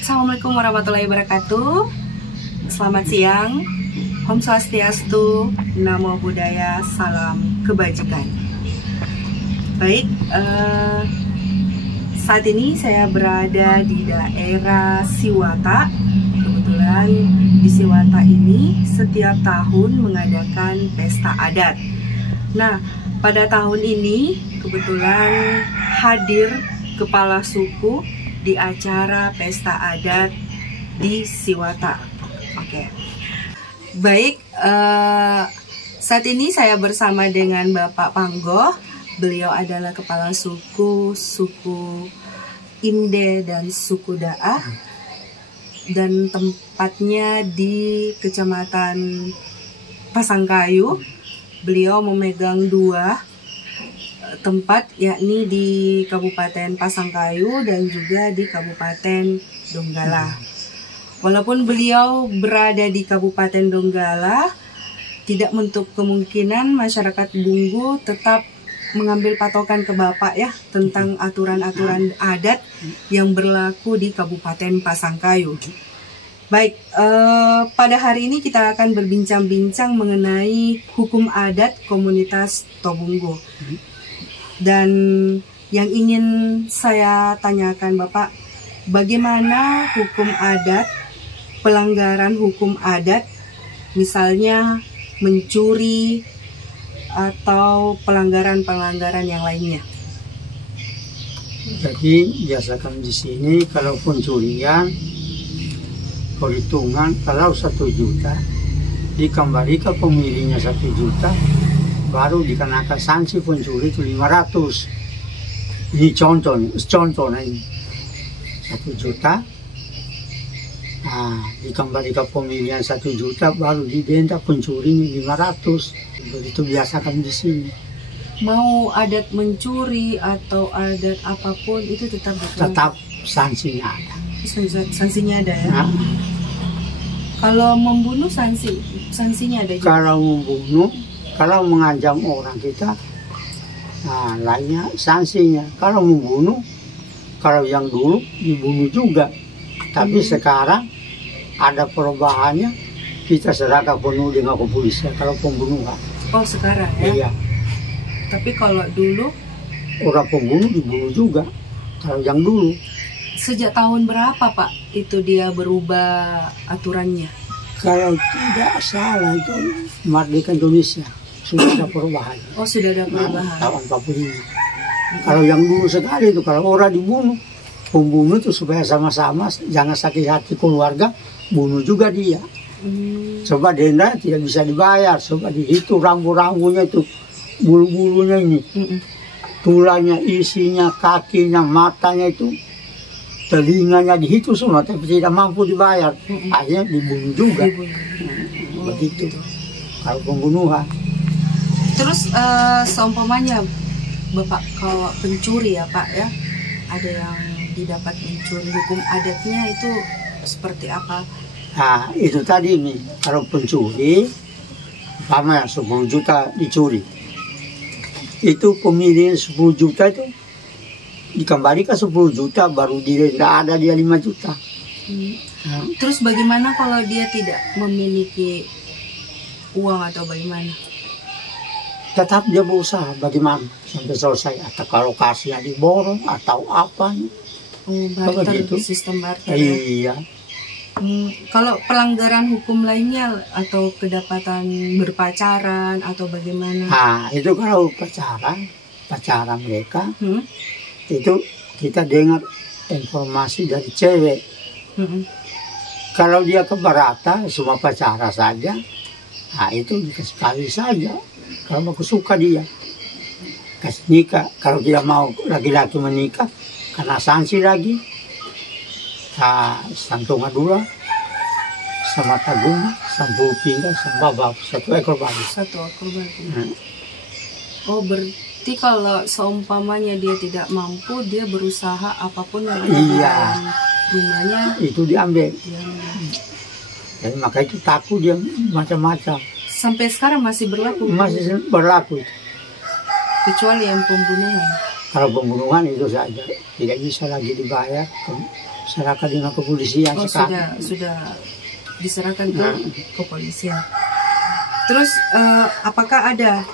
Assalamualaikum warahmatullahi wabarakatuh. Selamat siang. Om Swastiastu, Namo Buddhaya, salam kebajikan. Baik, saat ini saya berada di daerah Siwata. Kebetulan di Siwata ini setiap tahun mengadakan pesta adat. Nah, pada tahun ini kebetulan hadir kepala suku di acara pesta adat di Siwata. Oke. Baik, saat ini saya bersama dengan Bapak Panggoh. Beliau adalah kepala suku Inde dan suku Daah, dan tempatnya di Kecamatan Pasangkayu. Beliau memegang dua tempat, yakni di Kabupaten Pasangkayu dan juga di Kabupaten Donggala. Walaupun beliau berada di Kabupaten Donggala, tidak menutup kemungkinan masyarakat Bunggu tetap mengambil patokan ke Bapak ya tentang aturan-aturan adat yang berlaku di Kabupaten Pasangkayu. Baik, pada hari ini kita akan berbincang-bincang mengenai hukum adat komunitas Tobunggu. Dan yang ingin saya tanyakan Bapak, bagaimana hukum adat, pelanggaran hukum adat, misalnya mencuri atau pelanggaran-pelanggaran yang lainnya? Jadi biasakan di sini kalau pencurian, perhitungan kalau 1 juta dikembalikan pemiliknya 1 juta, baru dikenakan sanksi pencuri itu 500. Ini contohnya ini 1 juta. Nah, dikembalikan pemilihan 1 juta, baru didenda pencurinya 500. Begitu biasakan di sini. Mau adat mencuri atau adat apapun itu tetap sanksinya ada. Sanksinya ada ya. Nah, kalau membunuh sanksinya ada juga. Kalau membunuh, kalau mengancam orang kita, nah lainnya sanksinya. Kalau membunuh, kalau yang dulu dibunuh juga, tapi sekarang ada perubahannya, kita serahkan penuh dengan kepolisian kalau pembunuhan. Oh sekarang ya? Iya. Tapi kalau dulu? Orang pembunuh dibunuh juga, kalau yang dulu. Sejak tahun berapa Pak itu dia berubah aturannya? Kalau tidak salah itu Merdeka Indonesia sudah ada perubahan. Oh sudah ada perubahan. Nah, tahun 45. Kalau yang dulu sekali itu kalau orang dibunuh, pembunuh itu supaya sama-sama jangan sakit hati keluarga, bunuh juga dia. Coba denda tidak bisa dibayar, coba dihitung rambu-rambunya itu, bulu-bulunya ini, tulangnya, isinya, kakinya, matanya itu, telinganya dihitung semua, tapi tidak mampu dibayar, akhirnya dibunuh juga. Begitu kalau pembunuhan. Terus seumpamanya Bapak kalau pencuri ya Pak ya, ada yang didapat mencuri, hukum adatnya itu seperti apa? Nah itu tadi nih, kalau pencuri sama 10 juta dicuri, itu pemilihan 10 juta itu dikembalikan 10 juta, baru didenda ada dia 5 juta. Terus bagaimana kalau dia tidak memiliki uang atau bagaimana? Tetap dia berusaha bagaimana sampai selesai, atau kalau kasihnya diborong atau apa. Barter, sistem barter. Iya. Kalau pelanggaran hukum lainnya atau kedapatan berpacaran atau bagaimana? Nah itu kalau pacaran mereka, itu kita dengar informasi dari cewek. Kalau dia keberatan semua pacaran saja, nah itu dikasih kawin saja. Kalau mau suka dia kasih nikah. Kalau dia mau laki-laki menikah, kena sanksi lagi. Nah, santungan dua sama tagung, sambil pinggang, sama babak, 1 ekor babi. 1 ekor babi. Oh berarti kalau seumpamanya dia tidak mampu, dia berusaha apapun yang ada di dalam rumahnya itu diambil. Jadi maka itu takut dia macam-macam. Sampai sekarang masih berlaku? Masih berlaku. Kecuali yang pembunuhan? Kalau pembunuhan itu saja tidak bisa lagi dibayar, serahkan dengan kepolisian sekarang. Sudah diserahkan ke kepolisian. Terus apakah ada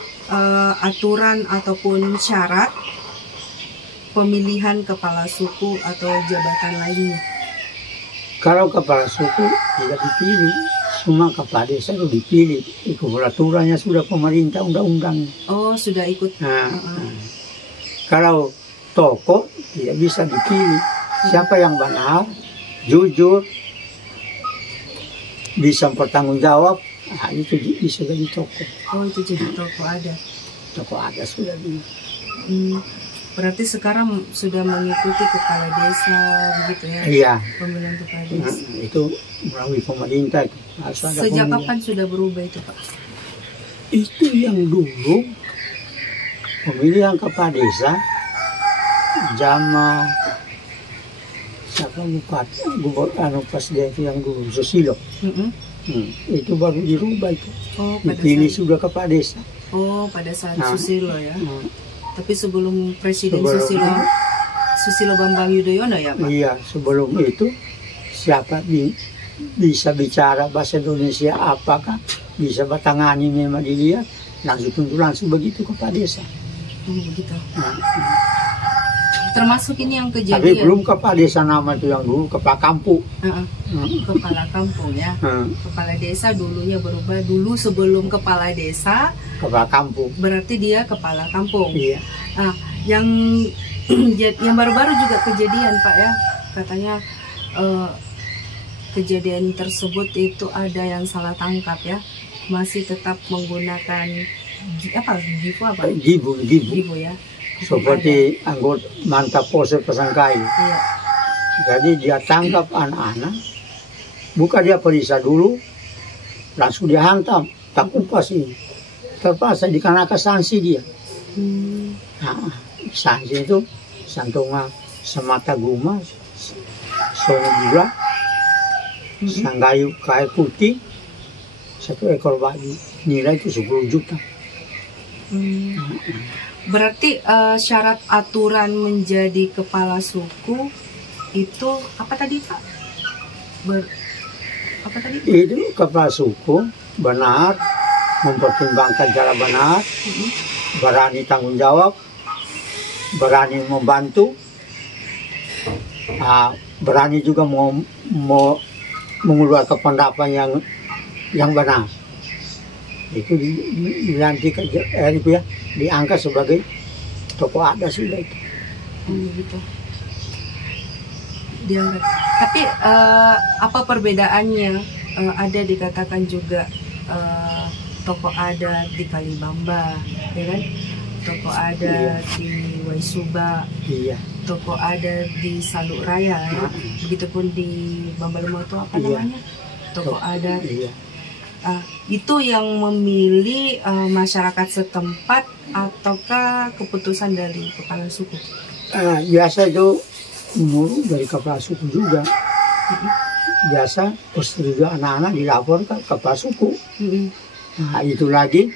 aturan ataupun syarat pemilihan kepala suku atau jabatan lainnya? Kalau kepala suku tidak dipilih, semua kepala desa itu dipilih. Itu peraturannya sudah pemerintah, undang-undang. Oh, sudah ikut. Kalau tokoh tidak bisa dipilih. Siapa yang benar, jujur, bisa bertanggung jawab, itu bisa jadi tokoh. Oh, itu jadi tokoh ada. Tokoh ada sudah di. Berarti sekarang sudah mengikuti kepala desa begitu ya? Iya. Pemilihan kepala desa. Itu melalui pemerintah. Sejak kapan sudah berubah itu, Pak? Itu yang dulu pemilihan kepala desa zaman siapa bupati presiden itu yang dulu Susilo. Itu baru dirubah itu. Oh, dipilih sudah kepala desa. Oh, pada saat Susilo ya. Tapi sebelum Presiden Susilo Bambang Yudhoyono ya, Pak? Iya, sebelum itu siapa bisa bicara bahasa Indonesia, apakah bisa batangani memang dilihat, langsung begitu kepala desa. Oh, begitu. Termasuk ini yang kejadian. Tapi belum kepala desa nama itu yang dulu, kepala kampung. Kepala kampung ya. Kepala desa dulunya berubah. Dulu sebelum kepala desa, kepala kampung. Berarti dia kepala kampung. Iya. Nah, yang baru-baru juga kejadian, Pak ya. Katanya kejadian tersebut itu ada yang salah tangkap ya. Masih tetap menggunakan gibu ya. Seperti anggota mantap Polsek Pasangkayu. Iya. Jadi dia tangkap anak-anak, bukan dia periksa dulu, langsung dia hantam, tak kupas ini. Terpaksa dikenakan sanksi dia. Nah, sanksi itu santungan semata guma, songgula, sanggayu kayu putih, 1 ekor babi, nilai itu 10 juta. Berarti syarat aturan menjadi kepala suku itu apa tadi, Pak? Apa tadi? Itu kepala suku benar, mempertimbangkan cara benar, berani tanggung jawab, berani membantu, berani juga mau mengeluarkan pendapat yang benar. Itu dilantikan diangkat sebagai tokoh adat sudah itu. Gitu. Diangkat. Tapi apa perbedaannya? Ada dikatakan juga tokoh adat di Kalibamba, ya kan? Tokoh adat di Waisuba, tokoh adat di Saluk Raya, ya? Begitupun di Bambalemo itu apa namanya? Tokoh adat. Itu yang memilih masyarakat setempat ataukah keputusan dari kepala suku? Biasa itu menurut dari kepala suku juga. Biasa persetujuan anak-anak dilapor ke kepala suku. Nah, itu lagi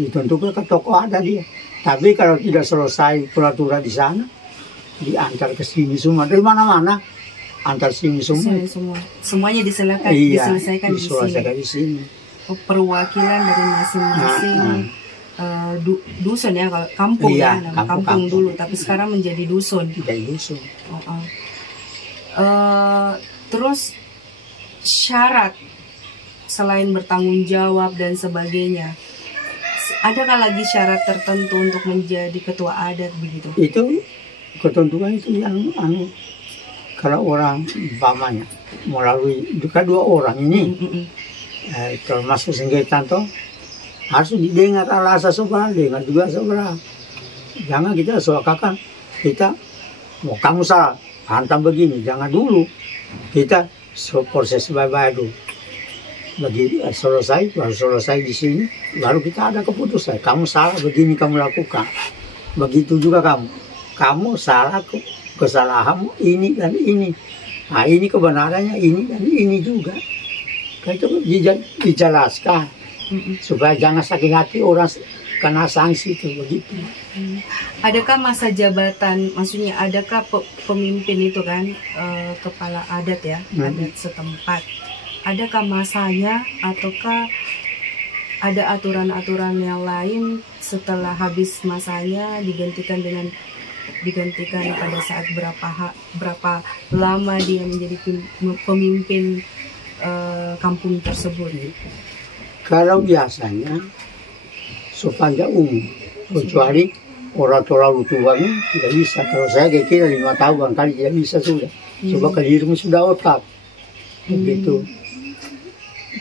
ditentukan ke tokoh adat dia. Tapi kalau tidak selesai peraturan di sana, diantar ke sini semua dari mana-mana. Antar sini semua. Semuanya diselesaikan di sini. Perwakilan dari masing-masing dusun ya, kalau kampung ya, nama kampung dulu, tapi sekarang menjadi dusun. Terus syarat selain bertanggung jawab dan sebagainya, adakah lagi syarat tertentu untuk menjadi ketua adat begitu? Itu ketentuan itu yang kalau orang umpamanya melalui kedua orang ini. Termasuk sengketa toh harus didengar alasan sebelah, dengar juga sebelah. Jangan kita seakan kita mau kamu salah, hantam begini, jangan dulu. Kita proses baik-baik dulu. Bagi baru selesai di sini, baru kita ada keputusan. Kamu salah begini kamu lakukan. Begitu juga kamu salah kesalahanmu ini dan ini. Nah ini kebenarannya ini dan ini juga. Itu dijelaskan supaya jangan sakit hati orang kena sanksi itu begitu. Adakah masa jabatan, maksudnya adakah pemimpin itu kan kepala adat ya, adat setempat, adakah masanya ataukah ada aturan-aturan yang lain setelah habis masanya digantikan pada saat berapa lama dia menjadi pemimpin kampung tersebut? Kalau biasanya sepanjang umum, kecuali orang terlalu tua tidak bisa. Kalau saya kira 5 tahun kali tidak bisa sudah. Coba kelirmu sudah otak begitu.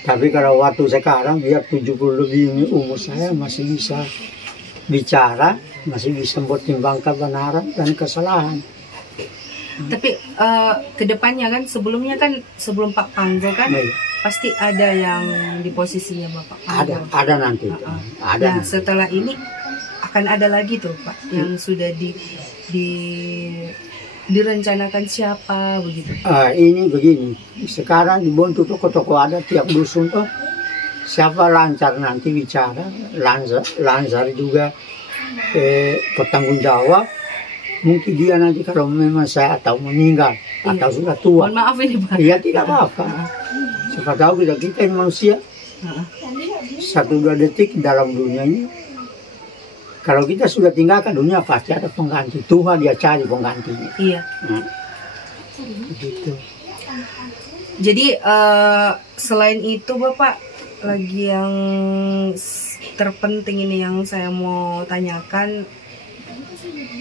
Tapi kalau waktu sekarang biar 70 lebih umur saya masih bisa bicara, masih bisa mempertimbangkan kebenaran dan kesalahan. Tapi kedepannya kan sebelum Pak Panggo kan pasti ada yang di posisinya Bapak Panggo. Ada nanti. Ada. Nah setelah ini akan ada lagi tuh Pak yang sudah direncanakan siapa begitu? Ini begini, sekarang dibentuk toko-toko ada tiap dusun tuh. Siapa lancar nanti bicara, lancar juga bertanggung jawab. Mungkin dia nanti kalau memang saya atau meninggal atau sudah tua. Mohon maaf ini Pak. Iya tidak apa-apa. Siapa tahu kita manusia 1-2 detik dalam dunia ini. Kalau kita sudah tinggalkan dunia pasti ada pengganti. Tuhan dia cari penggantinya. Iya. Begitu. Jadi selain itu Bapak lagi yang terpenting ini yang saya mau tanyakan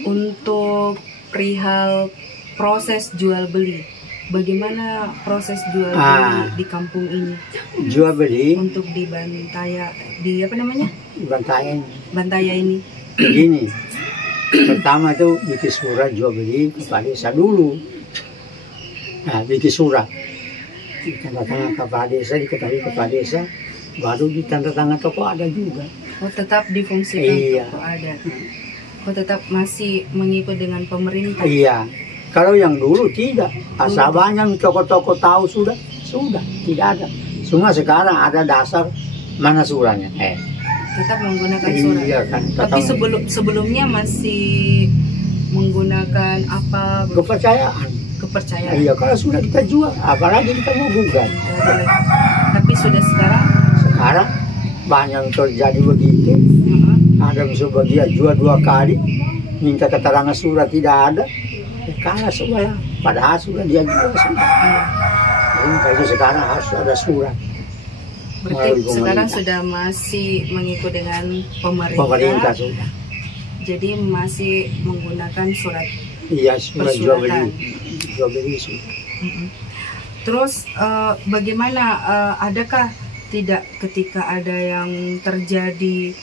untuk perihal proses jual beli. Bagaimana proses jual beli di kampung ini? Jual beli untuk di Bantaya, di apa namanya? Bantaya ini. Begini, pertama itu bikin surat jual beli kepada desa dulu. Nah, bikin surat, ditanda-tangan kepala desa, diketahui kepala desa, baru ditanda-tangan toko ada juga. Oh, tetap difungsikan toko adat. Oh, tetap masih mengikut dengan pemerintah. Iya. Kalau yang dulu tidak, asal banyak toko-toko tahu sudah tidak ada. Cuma sekarang ada dasar mana suratnya. Tetap menggunakan surat. Iya kan. Tapi sebelumnya masih menggunakan apa? Kepercayaan. Iya, kalau sudah kita jual, apalagi kita mau gugat. Tapi sudah sekarang banyak terjadi begitu. Ada sebagian jual 2 kali, minta keterangan surat tidak ada, kalah sebelah. Padahal sudah dia jual sudah. Jadi itu sekarang harus ada surat. Berarti sekarang sudah masih mengikut dengan pemerintah sudah. Jadi masih menggunakan surat. Iya, surat jual beli sudah. Terus bagaimana? Adakah tidak ketika ada yang terjadi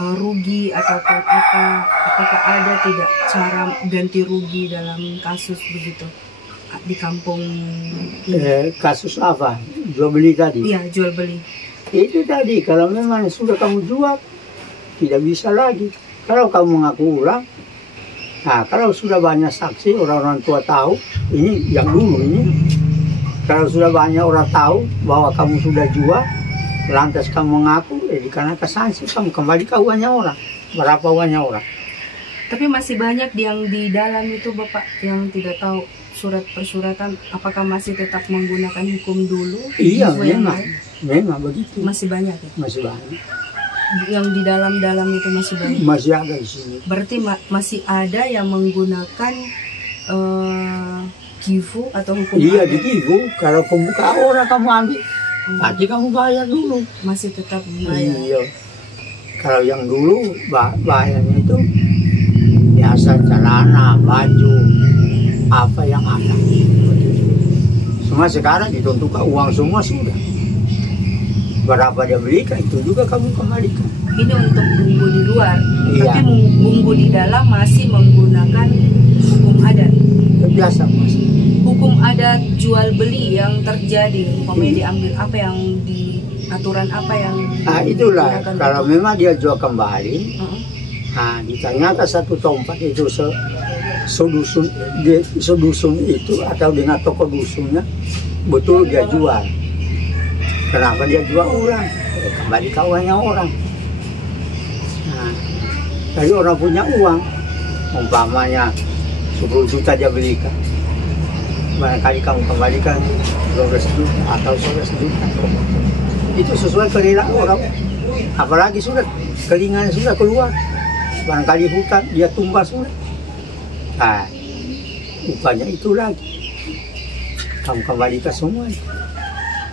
rugi ataupun apakah ada tidak cara ganti rugi dalam kasus begitu di kampung ini? Kasus apa? Jual beli tadi? Iya, jual beli. Itu tadi, kalau memang sudah kamu jual tidak bisa lagi. Kalau kamu mengaku ulang, nah kalau sudah banyak saksi, orang-orang tua tahu, ini yang dulu ini, kalau sudah banyak orang tahu bahwa kamu sudah jual, lantas kamu mengaku, dikarenakan sanksi kamu kembali ke uangnya orang. Berapa uangnya orang? Tapi masih banyak yang di dalam itu Bapak yang tidak tahu surat persuratan, apakah masih tetap menggunakan hukum dulu? Iya, memang begitu. Masih banyak ya? Masih banyak. Yang di dalam itu masih banyak? Masih ada di sini. Berarti masih ada yang menggunakan kivu atau hukum adat? Iya, di kivu. Kalau pembuka orang kamu ambil, nanti kamu bayar dulu. Masih tetap bayar? Iya. Kalau yang dulu bayarnya itu biasa celana, baju, apa yang ada. Semua sekarang ditentukan uang semua sudah. Berapa dia belikan itu juga kamu kembalikan. Ini untuk bumbu di luar, iya. Tapi bumbu di dalam masih menggunakan hukum adat. Biasa masih. Hukum adat jual beli yang terjadi, umpamanya diambil apa yang aturan apa yang? Nah itulah kalau memang dia jual kembali, nah ditanyakan satu tempat itu sedusun itu atau dengan toko dusunnya betul dia jual. Kenapa dia jual orang? Kembali kawannya orang. Nah Jadi orang punya uang, umpamanya 10 juta dia belikan, barangkali kamu kembalikan 12 juta atau 11 juta. Itu sesuai kerelaan orang. Apalagi sudah kelingannya sudah keluar, barangkali hutan dia tumbas sudah. Nah, upahnya itu lagi kamu kembalikan semua.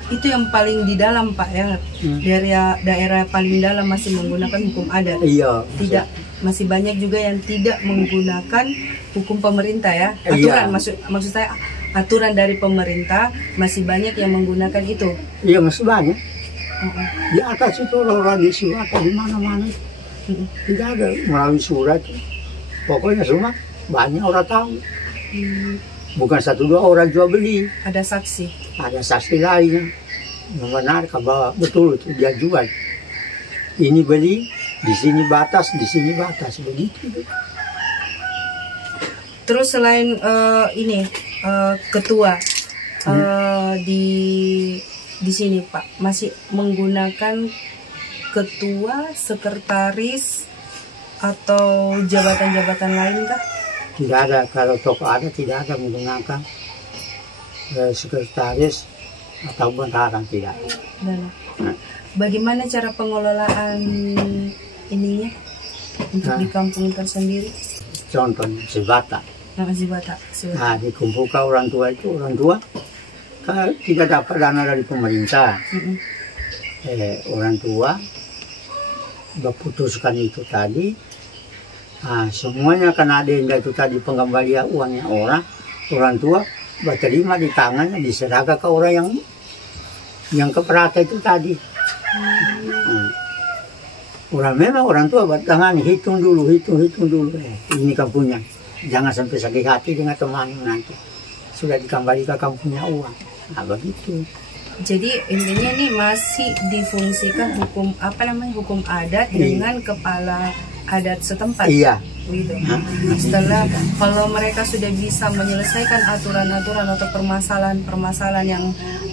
Itu yang paling di dalam Pak ya, daerah paling dalam masih menggunakan hukum adat. Iya. Tidak, masih banyak juga yang tidak menggunakan hukum pemerintah ya. Aturan, maksud saya aturan dari pemerintah masih banyak yang menggunakan itu. Iya masih banyak. Di atas itu orang di surat di mana-mana. Tidak ada melalui surat. Pokoknya semua banyak orang tahu. Bukan 1-2 orang jual beli. Ada saksi. Ada saksi lainnya membenarkan bahwa betul itu dia jual. Ini beli, di sini batas, begitu. Terus selain ini ketua di sini Pak masih menggunakan ketua, sekretaris atau jabatan-jabatan lain kah? Tidak ada, kalau tokoh ada tidak ada menggunakan sekretaris atau bentaran, tidak. Bagaimana cara pengelolaan ininya untuk di kampung tersendiri? Contohnya Sibata. Nah, dikumpulkan orang tua kan tidak dapat dana dari pemerintah. Orang tua berputuskan itu tadi. Nah, semuanya karena ada yang itu tadi pengembalian uangnya orang tua berterima di tangannya, diserahkan ke orang yang keberatan itu tadi. Memang orang tua bertangan, hitung dulu. Ini kamu punya, jangan sampai sakit hati dengan teman nanti. Sudah dikembalikan kamu punya uang. Nah, begitu. Jadi intinya nih masih difungsikan hukum adat dengan kepala adat setempat. Iya. Gitu. Setelah kalau mereka sudah bisa menyelesaikan aturan-aturan atau permasalahan-permasalahan yang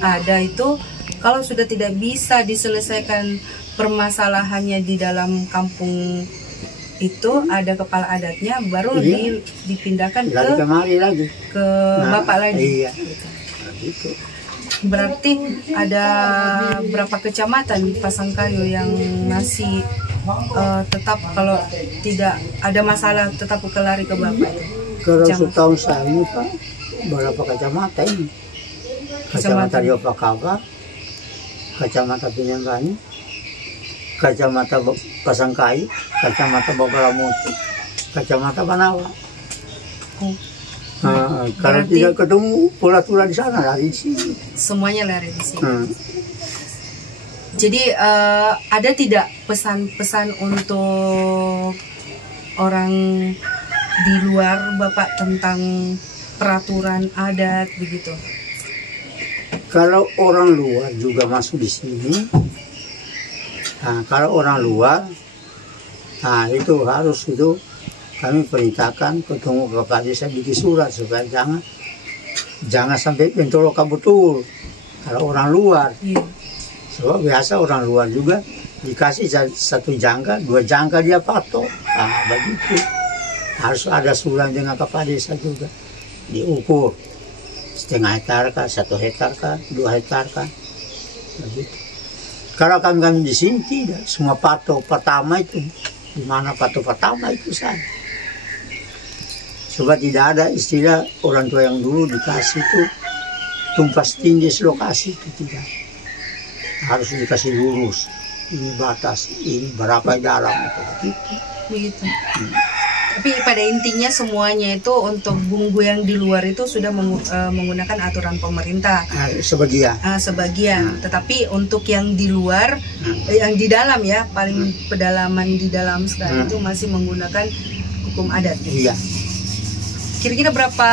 ada itu, kalau sudah tidak bisa diselesaikan permasalahannya di dalam kampung itu, ada kepala adatnya, baru dipindahkan ke bapak lagi. Iya. Gitu. Berarti ada berapa kecamatan di Pasangkayu yang masih tetap kalau tidak ada masalah tetap lari ke bapak itu? Kalau setahun saya ini Pak, berapa kecamatan ini? Kecamatan Yopakaba, Kecamatan Penyembani, Kecamatan Pasangkayu, Kecamatan Bogalamutu, Kecamatan Banawa. Kalau tidak ketemu pola-pola di sana, lari di sini. Semuanya lari di sini. Jadi ada tidak pesan-pesan untuk orang di luar Bapak tentang peraturan adat begitu? Kalau orang luar juga masuk di sini, kalau orang luar, itu harus kami perintahkan ketemu kepada desa bikin surat supaya jangan sampai pentolokan betul. Kalau orang luar. Sebab biasa orang luar juga dikasih 1 jangka, 2 jangka dia patok. Begitu. Harus ada surat dengan kepala desa juga. Diukur. 0,5 hektar kah, 1 hektar kah, 2 hektar kah. Begitu. Kalau kami di sini tidak. Semua patok pertama itu. Di mana patok pertama itu saja. Sebab tidak ada istilah orang tua yang dulu dikasih itu tumpas tindis lokasi itu tidak. Harus dikasih lurus, ini batas, ini berapa dalam begitu. Tapi pada intinya semuanya itu untuk bumbu yang di luar itu sudah menggunakan aturan pemerintah. Sebagian. Tetapi untuk yang di luar, yang di dalam ya, paling pedalaman di dalam sekarang itu masih menggunakan hukum adat. Iya. Kira-kira berapa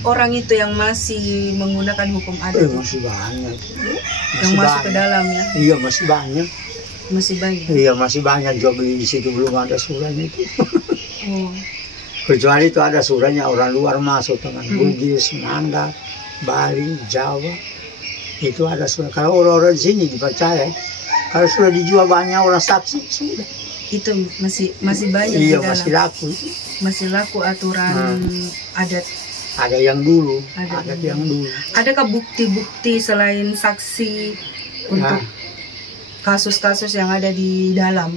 orang itu yang masih menggunakan hukum adat? Masih banyak. Yang masuk ke dalam ya? Iya, masih banyak. Masih banyak? Iya, masih banyak. Jual beli di situ belum ada suratnya itu. Kecuali itu ada suratnya orang luar masuk dengan Bugis, Nanda, Bali, Jawa. Itu ada surat. Kalau orang-orang di sini dipercaya, kalau sudah dijual banyak orang saksi, sudah. itu masih banyak di Iya, dalam. Masih laku aturan adat. Ada yang dulu, ada yang dulu. Adakah bukti-bukti selain saksi untuk kasus-kasus yang ada di dalam?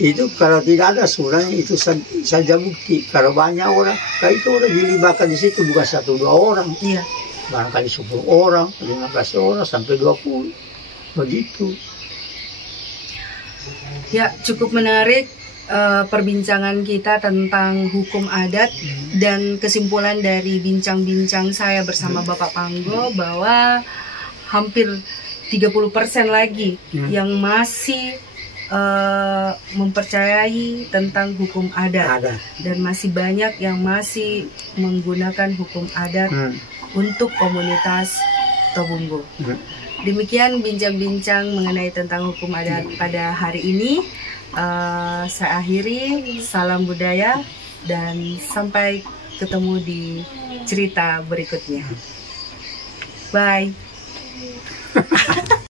Itu kalau tidak ada surat itu saja bukti. Kalau banyak orang, itu orang dilibatkan di situ bukan 1-2 orang. Iya. Barangkali 10 orang, 15 orang sampai 20, begitu. Ya, cukup menarik perbincangan kita tentang hukum adat dan kesimpulan dari bincang-bincang saya bersama Bapak Panggo bahwa hampir 30% lagi yang masih mempercayai tentang hukum adat dan masih banyak yang masih menggunakan hukum adat untuk komunitas Tobumbo. Demikian bincang-bincang mengenai tentang hukum adat pada hari ini. Saya akhiri, salam budaya dan sampai ketemu di cerita berikutnya. Bye.